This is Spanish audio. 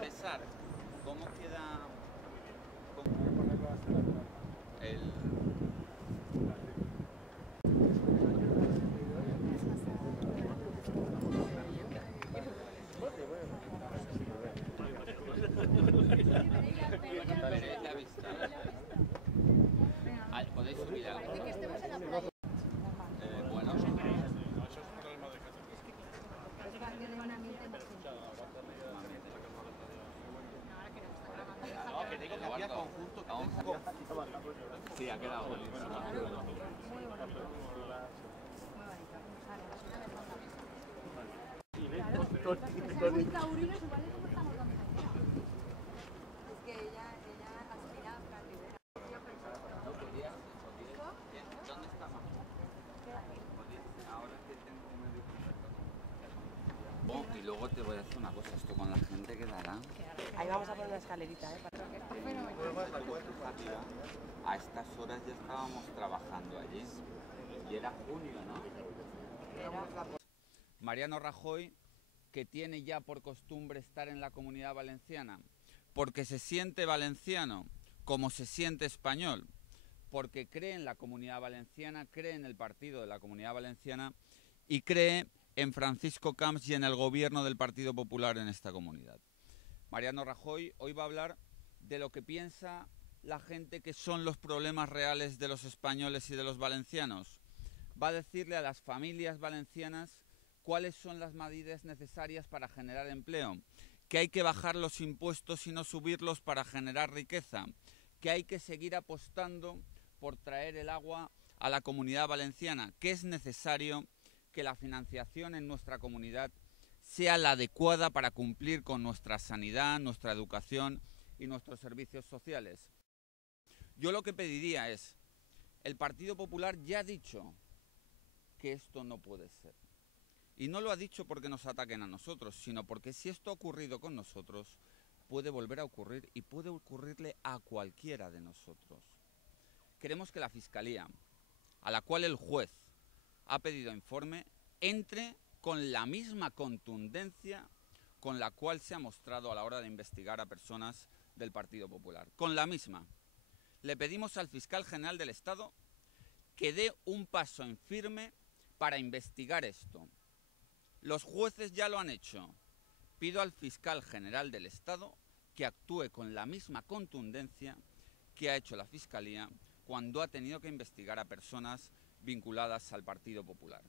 César, ¿cómo queda el... Veréis la vista? ¿Podéis subir algo? Bueno. No, que digo que había conjunto. Sí, ha quedado bonito. Muy taurinos, igual es como estamos dando la idea. Es que ella aspira a Fran Rivera. ¿Dónde estamos? Ahora que tengo medio contacto. Y luego te voy a hacer una cosa, esto con la gente quedará. Ahí vamos a poner una escalerita, A estas horas ya estábamos trabajando allí. Y era junio, ¿no? Mariano Rajoy, que tiene ya por costumbre estar en la Comunidad Valenciana, porque se siente valenciano como se siente español, porque cree en la Comunidad Valenciana, cree en el partido de la Comunidad Valenciana y cree en Francisco Camps y en el gobierno del Partido Popular en esta comunidad. Mariano Rajoy hoy va a hablar de lo que piensa la gente que son los problemas reales de los españoles y de los valencianos. Va a decirle a las familias valencianas cuáles son las medidas necesarias para generar empleo, que hay que bajar los impuestos y no subirlos para generar riqueza, que hay que seguir apostando por traer el agua a la Comunidad Valenciana, que es necesario que la financiación en nuestra comunidad sea la adecuada para cumplir con nuestra sanidad, nuestra educación y nuestros servicios sociales. Yo lo que pediría es, el Partido Popular ya ha dicho que esto no puede ser. Y no lo ha dicho porque nos ataquen a nosotros, sino porque si esto ha ocurrido con nosotros, puede volver a ocurrir y puede ocurrirle a cualquiera de nosotros. Queremos que la Fiscalía, a la cual el juez ha pedido informe, entre con la misma contundencia con la cual se ha mostrado a la hora de investigar a personas del Partido Popular. Con la misma. Le pedimos al fiscal general del Estado que dé un paso en firme para investigar esto. Los jueces ya lo han hecho. Pido al fiscal general del Estado que actúe con la misma contundencia que ha hecho la Fiscalía cuando ha tenido que investigar a personas vinculadas al Partido Popular.